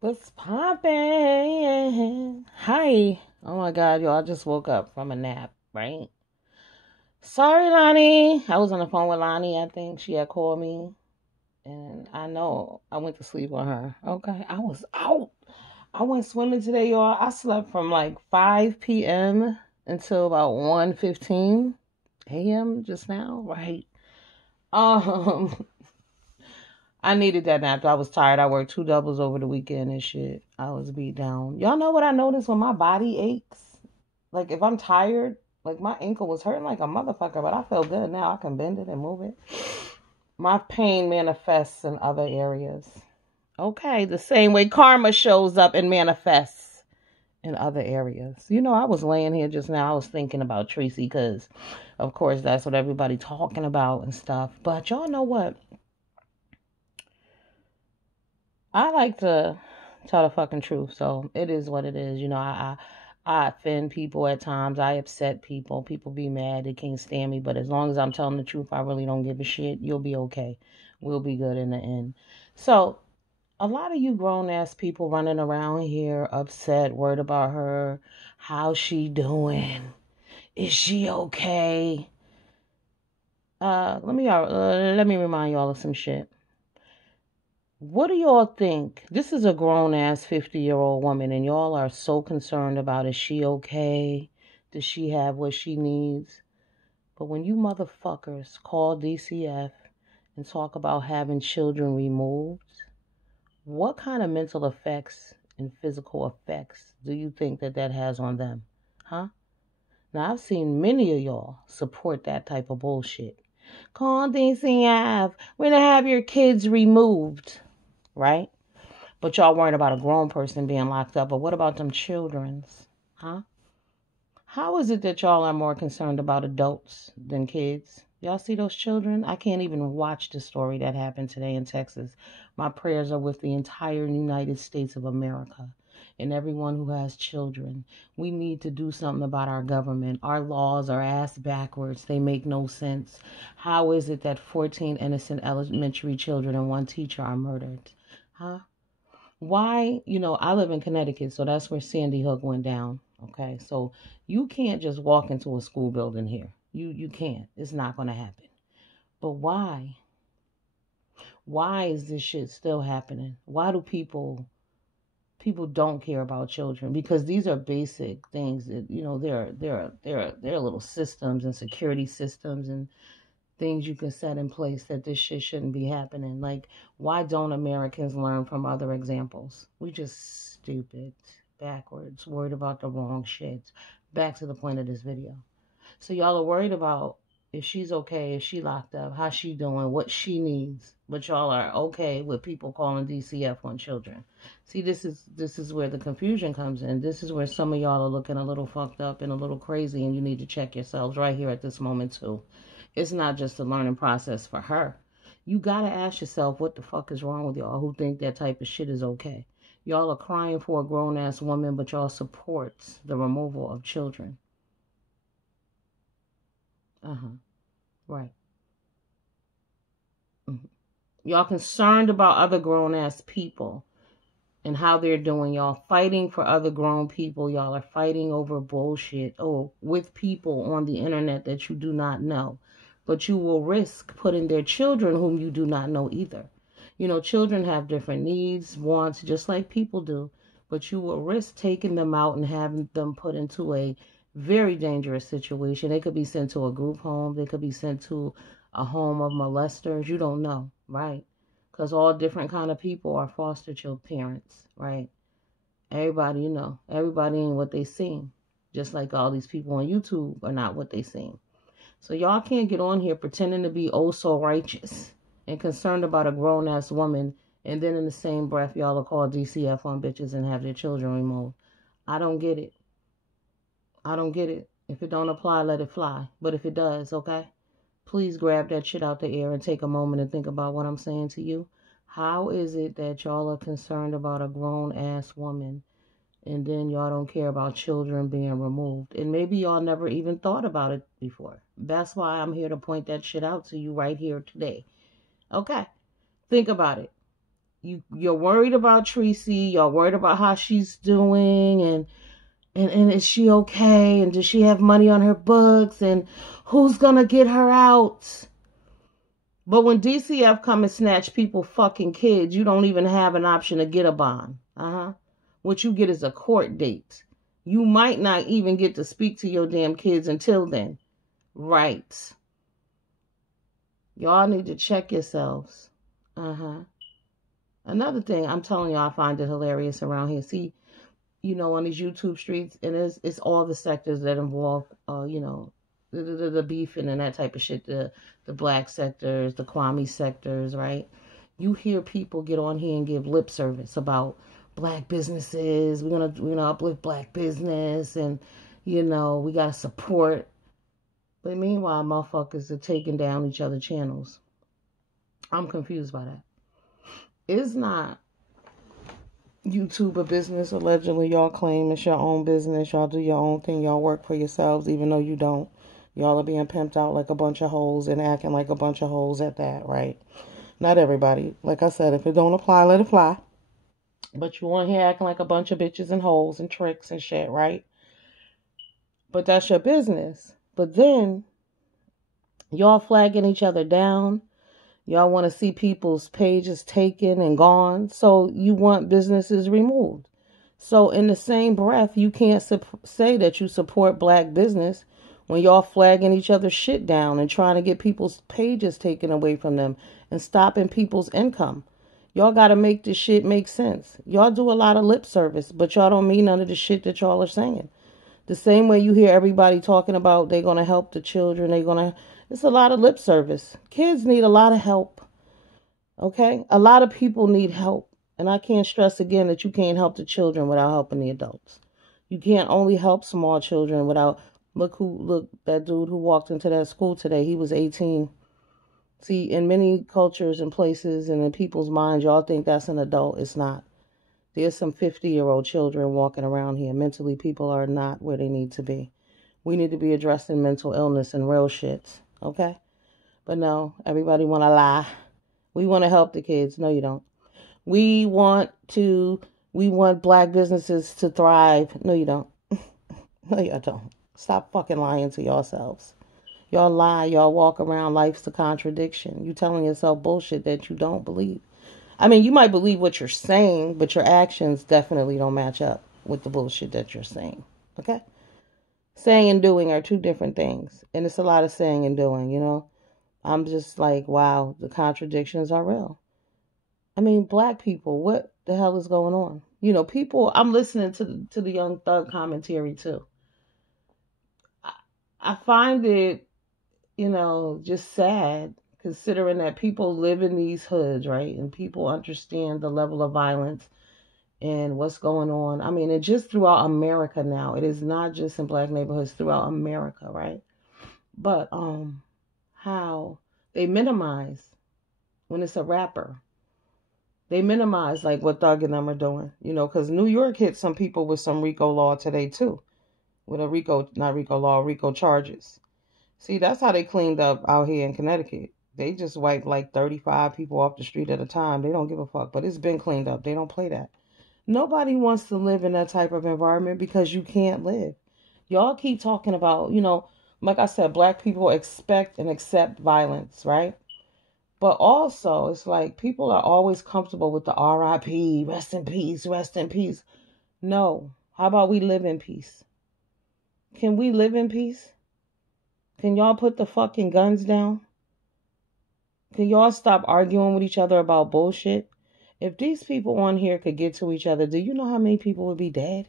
What's poppin'? Hi. Oh my god, y'all, I just woke up from a nap, right? Sorry, Lonnie. I was on the phone with Lonnie, I think. She had called me. And I know I went to sleep on her. Okay. I was out. I went swimming today, y'all. I slept from like 5 p.m. until about 1:15 a.m. just now, right? Um, I needed that nap. I was tired. I worked two doubles over the weekend and shit. I was beat down. Y'all know what I noticed when my body aches? Like if I'm tired, like my ankle was hurting like a motherfucker, but I feel good now. I can bend it and move it. My pain manifests in other areas. Okay, the same way karma shows up and manifests in other areas. You know, I was laying here just now. I was thinking about Treecey because, of course, that's what everybody talking about and stuff. But y'all know what? I like to tell the fucking truth, so it is what it is. You know, I offend people at times. I upset people. People be mad. They can't stand me. But as long as I'm telling the truth, I really don't give a shit. You'll be okay. We'll be good in the end. So a lot of you grown ass people running around here upset, worried about her. How's she doing? Is she okay? Let me remind y'all of some shit. What do y'all think? This is a grown ass 50-year-old woman, and y'all are so concerned about is she okay? Does she have what she needs? But when you motherfuckers call DCF and talk about having children removed, what kind of mental effects and physical effects do you think that has on them? Huh? Now, I've seen many of y'all support that type of bullshit. Call DCF. We're going to have your kids removed, right? But y'all worried about a grown person being locked up. But what about them children's? Huh? How is it that y'all are more concerned about adults than kids? Y'all see those children? I can't even watch the story that happened today in Texas. My prayers are with the entire United States of America and everyone who has children. We need to do something about our government. Our laws are ass backwards. They make no sense. How is it that 14 innocent elementary children and one teacher are murdered? Huh? Why, I live in Connecticut, so that's where Sandy Hook went down. Okay, so you can't just walk into a school building here. You can't. It's not gonna happen. But why? Why is this shit still happening? Why do people don't care about children? Because these are basic things that there are little systems and security systems and things you can set in place that this shit shouldn't be happening. Like, why don't Americans learn from other examples? We just stupid, backwards, worried about the wrong shit. Back to the point of this video. So y'all are worried about if she's okay, if she locked up, how she doing, what she needs. But y'all are okay with people calling DCF on children. See, this is where the confusion comes in. This is where some of y'all are looking a little fucked up and a little crazy, and you need to check yourselves right here at this moment too. It's not just a learning process for her. You gotta ask yourself what the fuck is wrong with y'all who think that type of shit is okay. Y'all are crying for a grown ass woman, but y'all support the removal of children. Uh-huh. Right. Mhm. Y'all concerned about other grown ass people and how they're doing. Y'all fighting for other grown people. Y'all are fighting over bullshit or with people on the internet that you do not know. But you will risk putting their children whom you do not know either. Children have different needs, wants, just like people do. But you will risk taking them out and having them put into a very dangerous situation. They could be sent to a group home. They could be sent to a home of molesters. You don't know, right? Because all different kind of people are foster child parents, right? Everybody, everybody ain't what they seem. Just like all these people on YouTube are not what they seem. So y'all can't get on here pretending to be oh so righteous and concerned about a grown ass woman, and then in the same breath y'all will call DCF on bitches and have their children removed. I don't get it. I don't get it. If it don't apply, let it fly. But if it does, okay? Please grab that shit out the air and take a moment and think about what I'm saying to you. How is it that y'all are concerned about a grown ass woman and then y'all don't care about children being removed? And maybe y'all never even thought about it before. That's why I'm here to point that shit out to you right here today. Okay, think about it. you're worried about Treecey. You're worried about how she's doing, and is she okay? And does she have money on her books? And who's gonna get her out? But when DCF come and snatch people fucking kids, you don't even have an option to get a bond. What you get is a court date. You might not even get to speak to your damn kids until then. Right. Y'all need to check yourselves. Another thing, I'm telling y'all, I find it hilarious around here. See, on these YouTube streets, and it's all the sectors that involve, the beefing and that type of shit, the black sectors, the Kwame sectors, right? You hear people get on here and give lip service about black businesses. We're gonna uplift black business, and we gotta support. But meanwhile, motherfuckers are taking down each other's channels. I'm confused by that. It's not YouTube a business. Allegedly, y'all claim it's your own business. Y'all do your own thing. Y'all work for yourselves, even though you don't. Y'all are being pimped out like a bunch of hoes and acting like a bunch of hoes at that, right? Not everybody. Like I said, if it don't apply, let it fly. But you on here acting like a bunch of bitches and hoes and tricks and shit, right? But that's your business. But then, y'all flagging each other down. Y'all want to see people's pages taken and gone. So you want businesses removed. So in the same breath, you can't say that you support black business when y'all flagging each other's shit down and trying to get people's pages taken away from them and stopping people's income. Y'all got to make this shit make sense. Y'all do a lot of lip service, but y'all don't mean none of the shit that y'all are saying. The same way you hear everybody talking about they're going to help the children, it's a lot of lip service. Kids need a lot of help. Okay? A lot of people need help. And I can't stress again that you can't help the children without helping the adults. You can't only help small children without... Look, that dude who walked into that school today, he was 18. See, in many cultures and places and in people's minds, y'all think that's an adult. It's not. There's some 50-year-old children walking around here. Mentally, people are not where they need to be. We need to be addressing mental illness and real shits. Okay? But no, everybody want to lie. We want to help the kids. No, you don't. We want black businesses to thrive. No, you don't. No, you don't. Stop fucking lying to yourselves. Y'all lie. Y'all walk around. Life's a contradiction. You telling yourself bullshit that you don't believe. I mean, you might believe what you're saying, but your actions definitely don't match up with the bullshit that you're saying. Okay? Saying and doing are two different things. And it's a lot of saying and doing, I'm just like, wow, the contradictions are real. I mean, black people, what the hell is going on? People, I'm listening to the Young Thug commentary too. I find it, just sad considering that people live in these hoods, right? And people understand the level of violence and what's going on. I mean, it's just throughout America now. It is not just in black neighborhoods, throughout America, right? But how they minimize when it's a rapper. They minimize like what Thug and them are doing, because New York hit some people with some RICO law today too. With a RICO charges. See, that's how they cleaned up out here in Connecticut. They just wiped like 35 people off the street at a time. They don't give a fuck, but it's been cleaned up. They don't play that. Nobody wants to live in that type of environment because you can't live. Y'all keep talking about, like I said, black people expect and accept violence, right? But also, it's like people are always comfortable with the R.I.P., rest in peace, rest in peace. No. How about we live in peace? Can we live in peace? Can y'all put the fucking guns down? Can y'all stop arguing with each other about bullshit? If these people on here could get to each other, do you know how many people would be dead?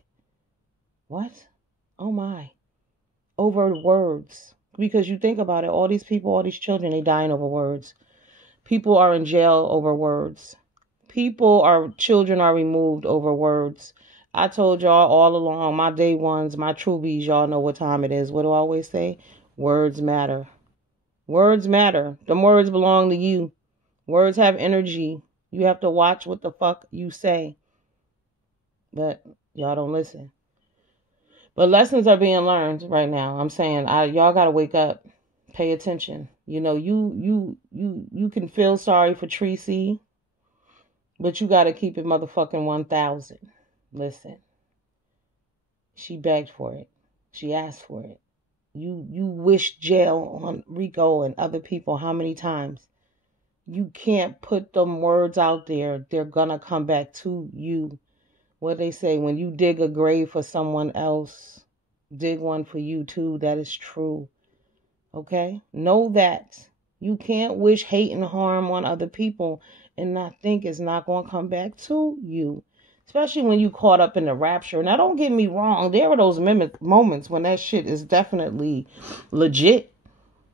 What? Oh my. Over words. Because you think about it, all these people, all these children, they dying over words. People are in jail over words. Children are removed over words. I told y'all all along, my day ones, my truebies, y'all know what time it is. What do I always say? Words matter. Words matter. Them words belong to you. Words have energy. You have to watch what the fuck you say. But y'all don't listen. But lessons are being learned right now. I'm saying, y'all gotta wake up. Pay attention. You can feel sorry for Treecey. But you got to keep it motherfucking 1,000. Listen, she begged for it. She asked for it. You wish jail on Rico and other people how many times? You can't put them words out there. They're gonna come back to you. What they say, when you dig a grave for someone else, dig one for you too. That is true. Okay? Know that. You can't wish hate and harm on other people and not think it's not going to come back to you. Especially when you caught up in the rapture. Now, don't get me wrong. There are those moments when that shit is definitely legit.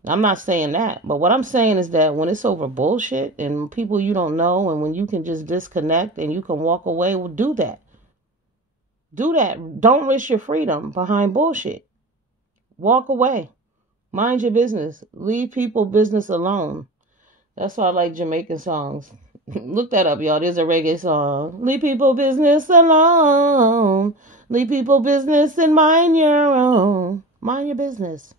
I'm not saying that. But what I'm saying is that when it's over bullshit and people you don't know and when you can just disconnect and you can walk away, well, do that. Do that. Don't risk your freedom behind bullshit. Walk away. Mind your business. Leave people business alone. That's why I like Jamaican songs. Look that up, y'all. There's a reggae song. Leave people business alone. Leave people business and mind your own. Mind your business.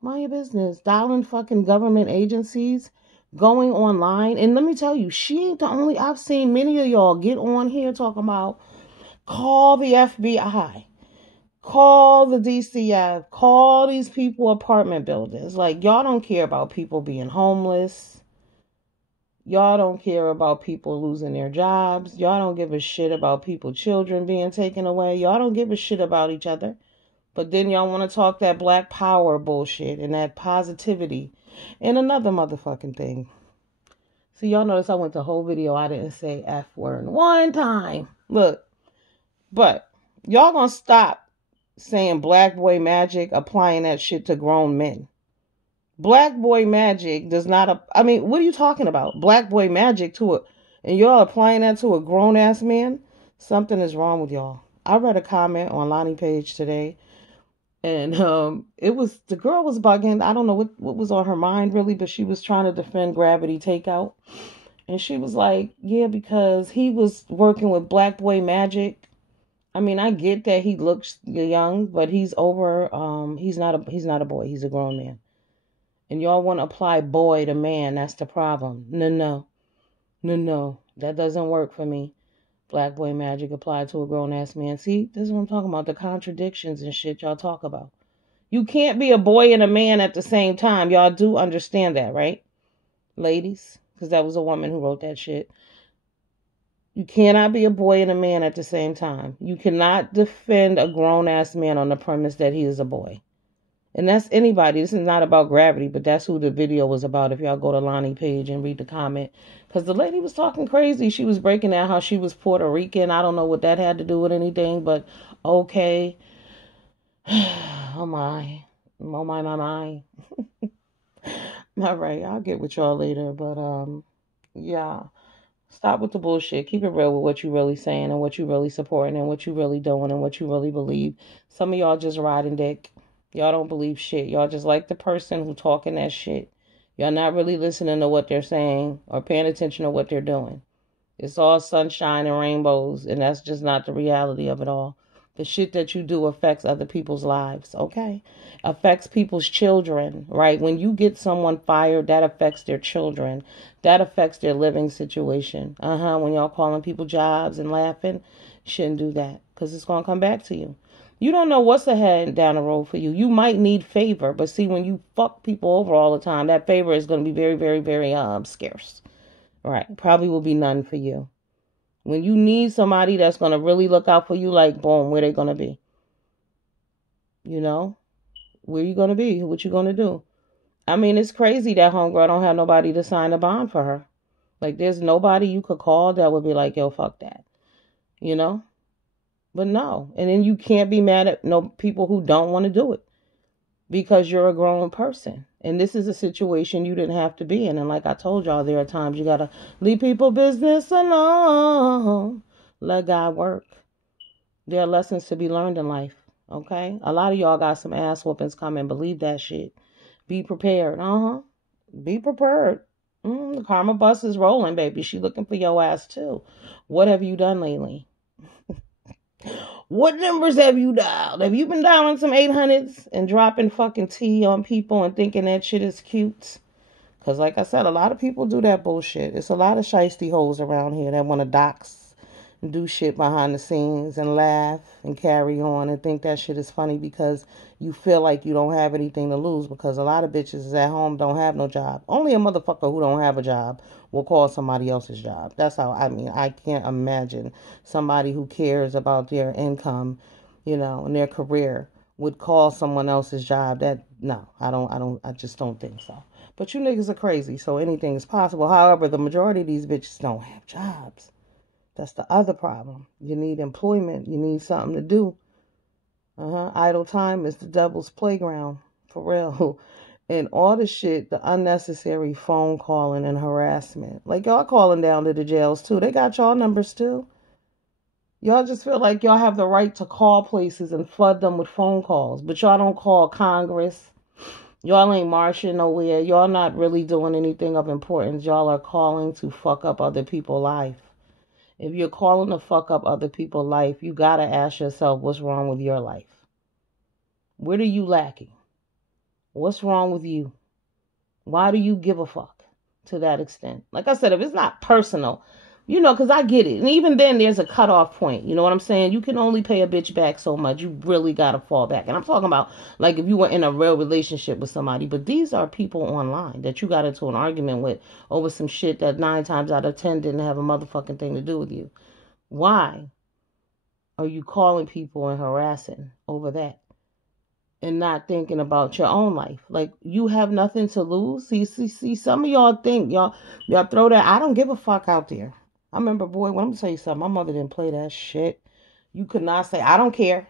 Mind your business. Dialing fucking government agencies. Going online. And let me tell you, she ain't the only. I've seen many of y'all get on here talking about call the FBI. Call the DCF. Call these people apartment buildings. Like, y'all don't care about people being homeless. Y'all don't care about people losing their jobs. Y'all don't give a shit about people, children being taken away. Y'all don't give a shit about each other. But then y'all want to talk that black power bullshit and that positivity. And another motherfucking thing. So y'all notice I went the whole video. I didn't say F word one time. Look. But y'all gonna stop saying black boy magic, applying that shit to grown men. Black boy magic does not, I mean, what are you talking about? Black boy magic and y'all applying that to a grown ass man? Something is wrong with y'all. I read a comment on Lonnie page today and the girl was bugging. I don't know what was on her mind really, but she was trying to defend Gravity Takeout. And she was like, yeah, because he was working with black boy magic. I mean, I get that he looks young, but he's over. He's not a boy. He's a grown man. And y'all want to apply boy to man. That's the problem. No. That doesn't work for me. Black boy magic applied to a grown ass man. See, this is what I'm talking about. The contradictions and shit y'all talk about. You can't be a boy and a man at the same time. Y'all do understand that, right? Ladies, because that was a woman who wrote that shit. You cannot be a boy and a man at the same time. You cannot defend a grown-ass man on the premise that he is a boy. And that's anybody. This is not about Gravity, but that's who the video was about. If y'all go to Lonnie page and read the comment. Because the lady was talking crazy. She was breaking out how she was Puerto Rican. I don't know what that had to do with anything, but okay. Oh my. Oh my. All right, I'll get with y'all later. But, yeah. Stop with the bullshit. Keep it real with what you really saying and what you really supporting and what you really doing and what you really believe. Some of y'all just riding dick. Y'all don't believe shit. Y'all just like the person who talking that shit. Y'all not really listening to what they're saying or paying attention to what they're doing. It's all sunshine and rainbows, and that's just not the reality of it all. The shit that you do affects other people's lives, okay? Affects people's children, right? When you get someone fired, that affects their children. That affects their living situation. When y'all calling people jobs and laughing, shouldn't do that because it's going to come back to you. You don't know what's ahead down the road for you. You might need favor, but see, when you fuck people over all the time, that favor is going to be very, very, very scarce. Right? Probably will be none for you. When you need somebody that's going to really look out for you, like, boom, where they going to be? You know? Where you going to be? What you going to do? I mean, it's crazy that homegirl don't have nobody to sign a bond for her. Like, there's nobody you could call that would be like, yo, fuck that. You know? But no. And then you can't be mad at no people who don't want to do it. Because you're a grown person. And this is a situation you didn't have to be in. And like I told y'all, there are times you got to leave people business alone. Let God work. There are lessons to be learned in life. Okay? A lot of y'all got some ass whoopings coming. Believe that shit. Be prepared. Be prepared. The karma bus is rolling, baby. She looking for your ass too. What have you done lately? What numbers have you dialed? Have you been dialing some 800s and dropping fucking tea on people and thinking that shit is cute? Because like I said, a lot of people do that bullshit. It's a lot of shiesty hoes around here that want to dox and do shit behind the scenes and laugh and carry on and think that shit is funny because you feel like you don't have anything to lose, because a lot of bitches is at home, don't have no job. Only a motherfucker who don't have a job will call somebody else's job. That's how, I mean, I can't imagine somebody who cares about their income, and their career would call someone else's job. That, no, I just don't think so. But you niggas are crazy, so anything is possible. However, the majority of these bitches don't have jobs. That's the other problem. You need employment. You need something to do. Idle time is the devil's playground, for real. And all the shit, the unnecessary phone calling and harassment. Like, y'all calling down to the jails, too. They got y'all numbers, too. Y'all just feel like y'all have the right to call places and flood them with phone calls. But y'all don't call Congress. Y'all ain't marching nowhere. Y'all not really doing anything of importance. Y'all are calling to fuck up other people's life. If you're calling to fuck up other people's life, you gotta ask yourself what's wrong with your life. What are you lacking? What's wrong with you? Why do you give a fuck to that extent? Like I said, if it's not personal, because I get it. And even then, there's a cutoff point. You know what I'm saying? You can only pay a bitch back so much. You really got to fall back. And I'm talking about, like, if you were in a real relationship with somebody. But these are people online that you got into an argument with over some shit that 9 times out of 10 didn't have a motherfucking thing to do with you. Why are you calling people and harassing over that? And not thinking about your own life. Like, you have nothing to lose. See, some of y'all think, y'all throw that, I don't give a fuck out there. I remember, boy, when I'm gonna tell you something, my mother didn't play that shit. You could not say, I don't care.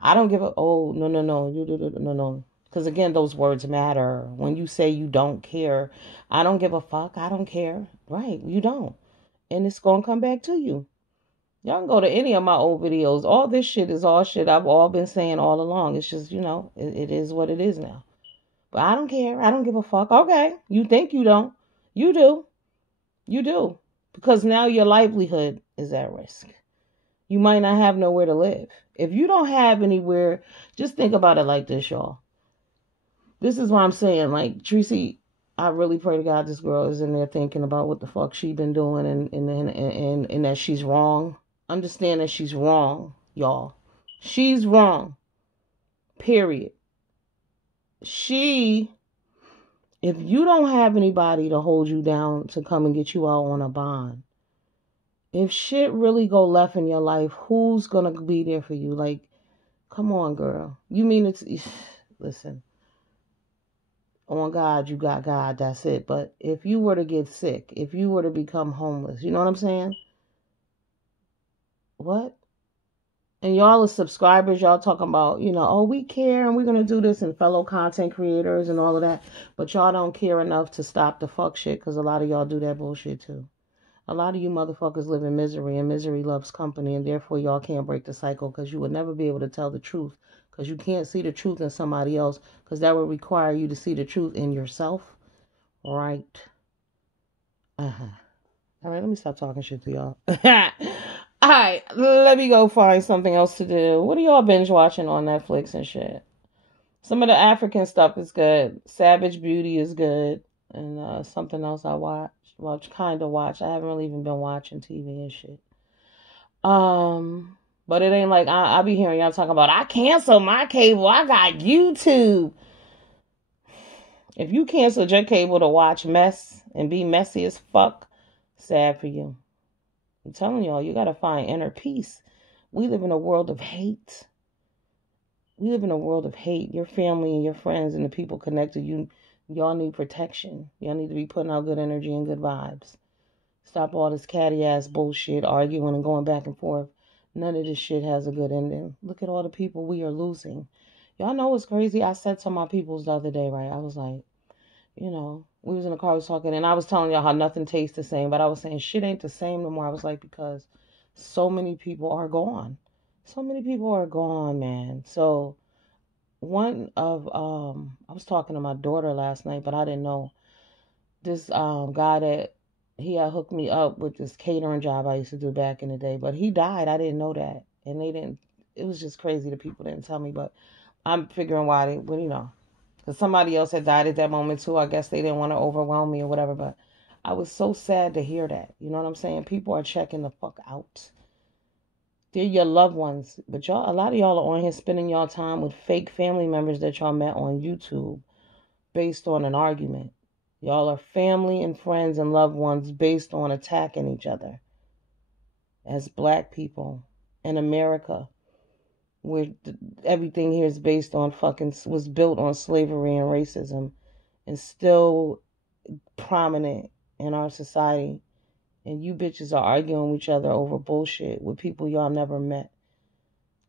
I don't give a, oh, no. No. Because again, those words matter. When you say you don't care, I don't give a fuck, I don't care. Right, you don't. And it's gonna come back to you. Y'all can go to any of my old videos. All this shit is all shit I've all been saying all along. It's just, it is what it is now. But I don't care. I don't give a fuck. Okay. You think you don't. You do. You do. Because now your livelihood is at risk. You might not have nowhere to live. If you don't have anywhere, just think about it like this, y'all. This is what I'm saying. Like, Treecey, I really pray to God this girl is in there thinking about what the fuck she been doing and that she's wrong. Understand that she's wrong, y'all. She's wrong. Period. If you don't have anybody to hold you down to come and get you out on a bond, if shit really go left in your life, who's gonna be there for you? Like, come on, girl. You mean it's, listen, on God, you got God, that's it. But if you were to get sick, if you were to become homeless, you know what I'm saying? What? And y'all as subscribers, y'all talking about, oh, we care and we're going to do this, and fellow content creators and all of that. But y'all don't care enough to stop the fuck shit, because a lot of y'all do that bullshit too. A lot of you motherfuckers live in misery, and misery loves company, and therefore y'all can't break the cycle, because you would never be able to tell the truth, because you can't see the truth in somebody else, because that would require you to see the truth in yourself. Right. All right, let me stop talking shit to y'all. All right, let me go find something else to do. What are y'all binge watching on Netflix and shit? Some of the African stuff is good. Savage Beauty is good. And something else I watch. Well, kind of watch. I haven't really even been watching TV and shit. But it ain't like I be hearing y'all talking about, I cancel my cable. I got YouTube. If you canceled your cable to watch mess and be messy as fuck, sad for you. I'm telling y'all, you gotta find inner peace. We live in a world of hate. We live in a world of hate. Your family and your friends and the people connected, y'all need protection. Y'all need to be putting out good energy and good vibes. Stop all this catty ass bullshit, arguing and going back and forth. None of this shit has a good ending. Look at all the people we are losing. Y'all know what's crazy? I said to my peoples the other day, right? I was like, we was in the car, I was talking, and I was telling y'all how nothing tastes the same, but I was saying shit ain't the same no more. I was like, because so many people are gone. So many people are gone, man. So one of, I was talking to my daughter last night, but I didn't know this guy that he had hooked me up with this catering job I used to do back in the day, but he died. I didn't know that. And it was just crazy. The people didn't tell me, but I'm figuring why they, well, Because somebody else had died at that moment too. I guess they didn't want to overwhelm me or whatever. But I was so sad to hear that. You know what I'm saying? People are checking the fuck out. They're your loved ones. But y'all, a lot of y'all are on here spending y'all time with fake family members that y'all met on YouTube based on an argument. Y'all are family and friends and loved ones based on attacking each other. As black people in America, where everything here is based on was built on slavery and racism and still prominent in our society. And you bitches are arguing with each other over bullshit with people y'all never met,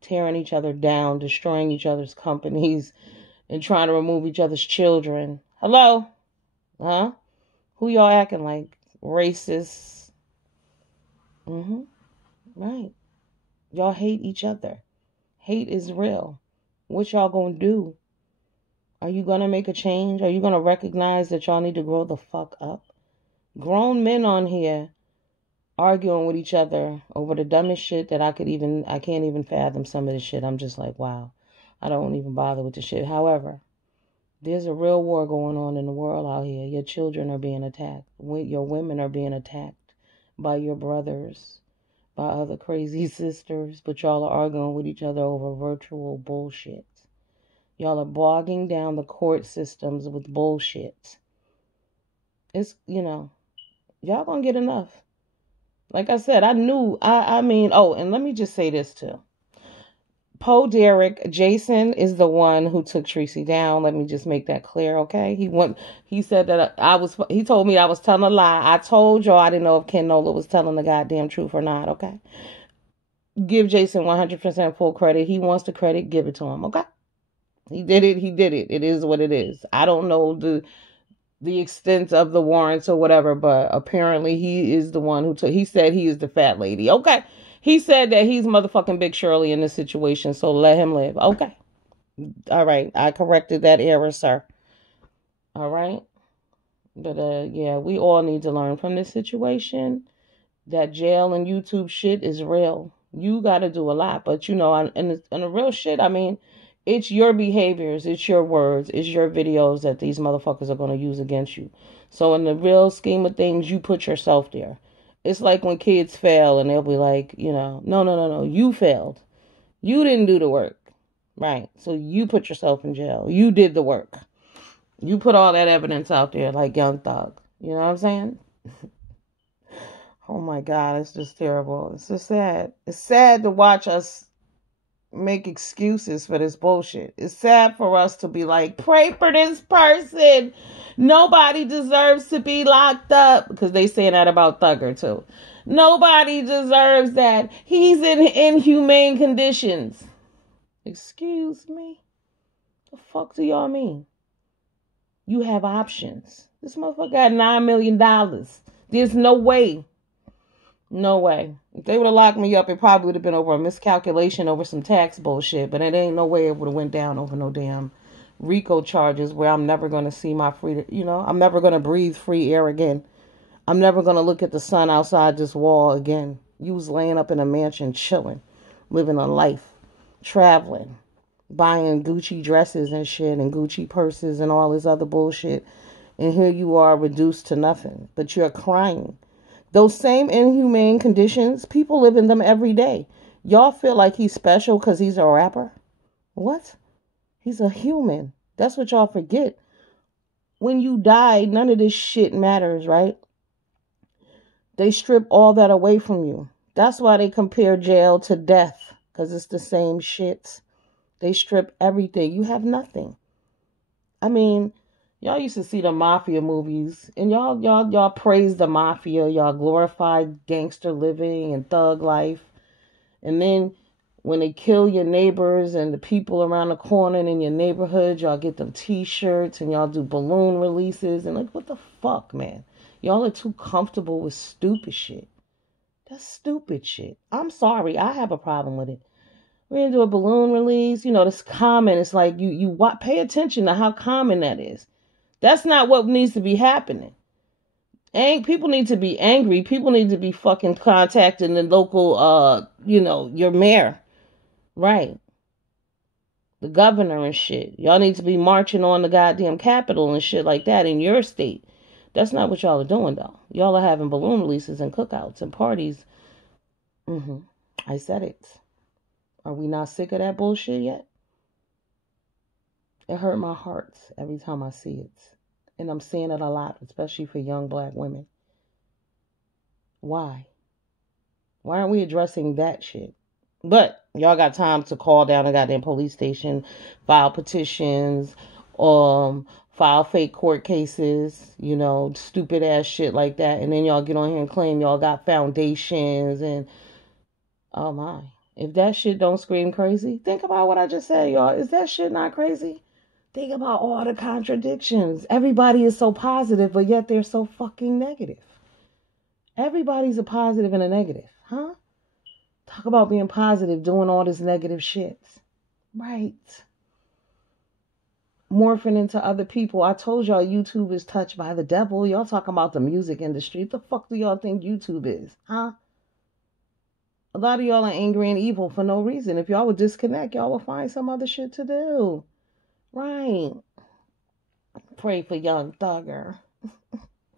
tearing each other down, destroying each other's companies, and trying to remove each other's children. Hello? Huh? Who y'all acting like? Racists. Right. Y'all hate each other. Hate is real. What y'all gonna do? Are you gonna make a change? Are you gonna recognize that y'all need to grow the fuck up? Grown men on here arguing with each other over the dumbest shit that I can't even fathom some of this shit. I'm just like, wow. I don't even bother with the shit. However, there's a real war going on in the world out here. Your children are being attacked. Your women are being attacked by your brothers, by other crazy sisters, but y'all are arguing with each other over virtual bullshit. Y'all are bogging down the court systems with bullshit. It's, y'all gonna get enough. Like I said, I knew, and let me just say this too. Jason is the one who took Treecey down. Let me just make that clear, okay? He said that he told me I was telling a lie. I told y'all I didn't know if Ken Nola was telling the goddamn truth or not, okay? Give Jason 100% full credit. He wants the credit, give it to him, okay? He did it. It is what it is. I don't know the extent of the warrants or whatever, but apparently he is the one he said he is the fat lady, okay? He said that he's motherfucking Big Shirley in this situation, so let him live. Okay. All right. I corrected that error, sir. All right. But, yeah, we all need to learn from this situation that jail and YouTube shit is real. You got to do a lot. But, and the real shit, it's your behaviors, it's your words, it's your videos that these motherfuckers are going to use against you. So in the real scheme of things, you put yourself there. It's like when kids fail and they'll be like, no, you failed. You didn't do the work. Right. So you put yourself in jail. You did the work. You put all that evidence out there like Young Thug. You know what I'm saying? Oh my God, it's just terrible. It's just sad. It's sad to watch us make excuses for this bullshit. It's sad for us to be like, pray for this person. Nobody deserves to be locked up. Because they saying that about Thugger too. Nobody deserves that. He's in inhumane conditions. Excuse me? The fuck do y'all mean? You have options. This motherfucker got $9 million. There's no way. No way. If they would have locked me up, it probably would have been over a miscalculation over some tax bullshit. But it ain't no way it would have went down over no damn RICO charges where I'm never going to see my I'm never going to breathe free air again. I'm never going to look at the sun outside this wall again. You was laying up in a mansion chilling, living a life, traveling, buying Gucci dresses and shit and Gucci purses and all this other bullshit. And here you are reduced to nothing. But you're crying. Those same inhumane conditions, people live in them every day. Y'all feel like he's special because he's a rapper? What? He's a human. That's what y'all forget. When you die, none of this shit matters, right? They strip all that away from you. That's why they compare jail to death, because it's the same shit. They strip everything. You have nothing. Y'all used to see the mafia movies, and y'all praise the mafia. Y'all glorify gangster living and thug life. And then when they kill your neighbors and the people around the corner and in your neighborhood, y'all get them t-shirts and y'all do balloon releases. And what the fuck, man? Y'all are too comfortable with stupid shit. That's stupid shit. I'm sorry. I have a problem with it. We're going to do a balloon release. This common. It's like you pay attention to how common that is. That's not what needs to be happening. People need to be angry. People need to be fucking contacting the local, your mayor. Right. The governor and shit. Y'all need to be marching on the goddamn Capitol and shit like that in your state. That's not what y'all are doing, though. Y'all are having balloon releases and cookouts and parties. I said it. Are we not sick of that bullshit yet? It hurt my heart every time I see it. And I'm seeing it a lot, especially for young black women. Why? Why aren't we addressing that shit? But y'all got time to call down a goddamn police station, file petitions, file fake court cases, stupid ass shit like that. And then y'all get on here and claim y'all got foundations and oh my. If that shit don't scream crazy, think about what I just said, y'all. Is that shit not crazy? Think about all the contradictions. Everybody is so positive, but yet they're so fucking negative. Everybody's a positive and a negative, huh? Talk about being positive, doing all this negative shit. Right. Morphing into other people. I told y'all YouTube is touched by the devil. Y'all talking about the music industry. What the fuck do y'all think YouTube is, huh? A lot of y'all are angry and evil for no reason. If y'all would disconnect, y'all would find some other shit to do. Right. Pray for young Thugger.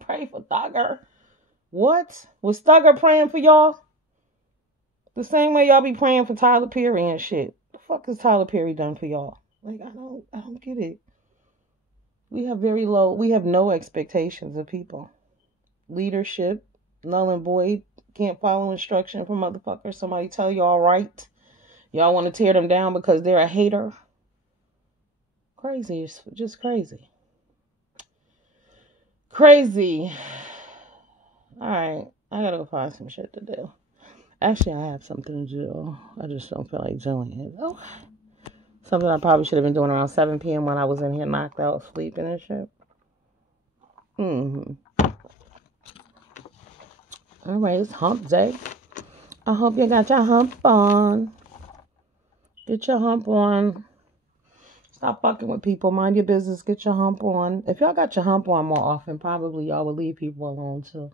Pray for Thugger. What? Was Thugger praying for y'all? The same way y'all be praying for Tyler Perry and shit. The fuck has Tyler Perry done for y'all? Like, I don't get it. We have no expectations of people. Leadership, null and void, can't follow instruction from motherfuckers. Somebody tell y'all right. Y'all want to tear them down because they're a hater. Crazy. It's just crazy. Crazy. Alright, I gotta go find some shit to do. Actually, I have something to do. I just don't feel like doing it. Oh, something I probably should have been doing around 7 p.m. when I was in here knocked out sleeping and shit. Alright, it's hump day. I hope you got your hump on. Get your hump on. Stop fucking with people. Mind your business. Get your hump on. If y'all got your hump on more often, probably y'all would leave people alone too.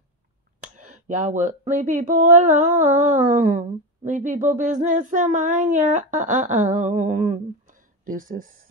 Y'all would leave people alone. Leave people business and mind your own. Deuces.